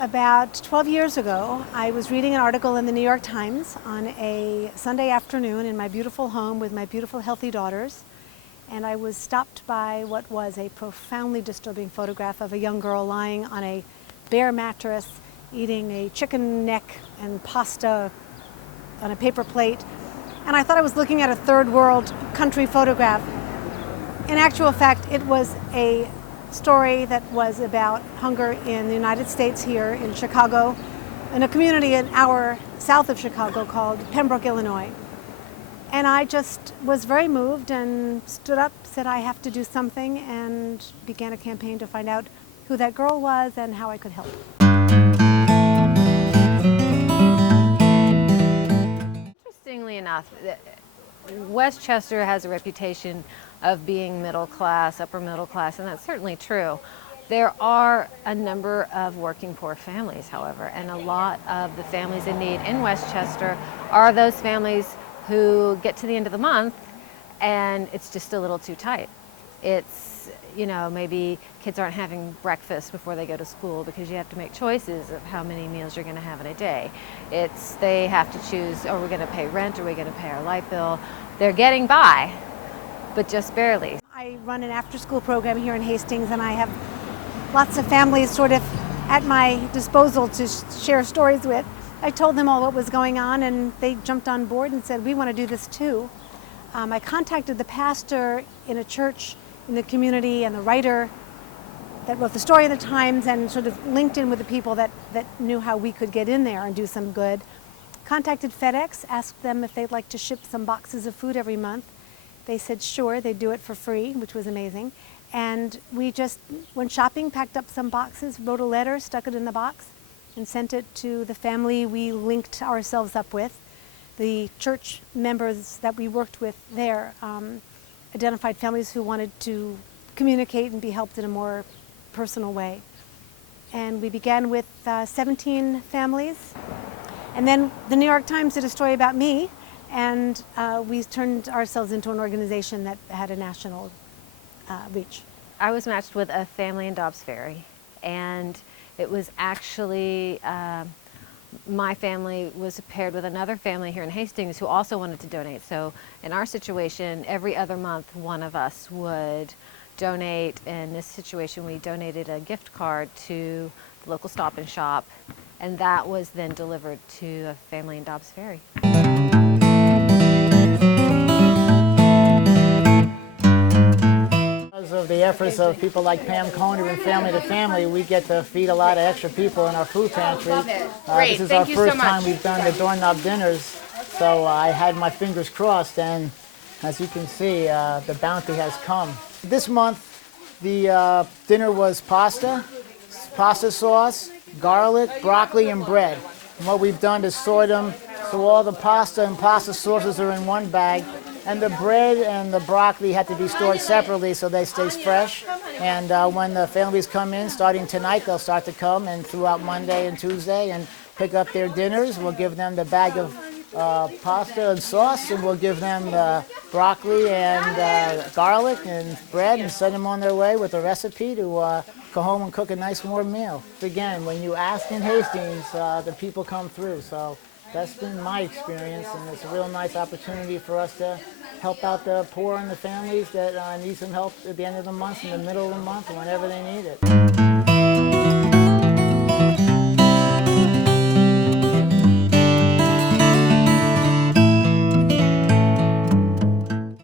About 12 years ago, I was reading an article in the New York Times on a Sunday afternoon in my beautiful home with my beautiful, healthy daughters. And I was stopped by what was a profoundly disturbing photograph of a young girl lying on a bare mattress, eating a chicken neck and pasta on a paper plate. And I thought I was looking at a third world country photograph. In actual fact, it was a story that was about hunger in the United States here in Chicago, in a community an hour south of Chicago called Pembroke, Illinois. And I just was very moved and stood up, said I have to do something, and began a campaign to find out who that girl was and how I could help. Interestingly enough, Westchester has a reputation of being middle class, upper middle class, and that's certainly true. There are a number of working poor families, however, and a lot of the families in need in Westchester are those families who get to the end of the month and it's just a little too tight. It's, maybe kids aren't having breakfast before they go to school because you have to make choices of how many meals you're going to have in a day. They have to choose, are we going to pay rent, are we going to pay our light bill? They're getting by, but just barely. I run an after-school program here in Hastings, and I have lots of families sort of at my disposal to share stories with. I told them all what was going on, and they jumped on board and said, we want to do this too. I contacted the pastor in a church in the community and the writer that wrote the story in the Times, and sort of linked in with the people that knew how we could get in there and do some good. Contacted FedEx, asked them if they'd like to ship some boxes of food every month. They said sure, they'd do it for free, which was amazing. And we just went shopping, packed up some boxes, wrote a letter, stuck it in the box, and sent it to the family we linked ourselves up with. The church members that we worked with there identified families who wanted to communicate and be helped in a more personal way. And we began with 17 families. And then the New York Times did a story about me, and we turned ourselves into an organization that had a national reach. I was matched with a family in Dobbs Ferry, and it was actually my family was paired with another family here in Hastings who also wanted to donate. So in our situation, every other month one of us would donate. In this situation, we donated a gift card to the local Stop and Shop, and that was then delivered to a family in Dobbs Ferry. Because of the efforts of people like Pam Coney and Family to Family, we get to feed a lot of extra people in our food pantry. Great, this is thank our you first so much. time we've done the Doorknob dinners, so I had my fingers crossed, and as you can see, the bounty has come. This month, the dinner was pasta sauce, garlic, broccoli, and bread. And what we've done is sort them so all the pasta and pasta sauces are in one bag, and the bread and the broccoli had to be stored separately so they stay fresh. And when the families come in, starting tonight, they'll start to come and throughout Monday and Tuesday and pick up their dinners. We'll give them the bag of pasta and sauce, and we'll give them the broccoli and garlic and bread and send them on their way with a recipe to go home and cook a nice warm meal. Again, when you ask in Hastings, the people come through. So that's been my experience, and it's a real nice opportunity for us to help out the poor and the families that need some help at the end of the month, in the middle of the month, whenever they need it.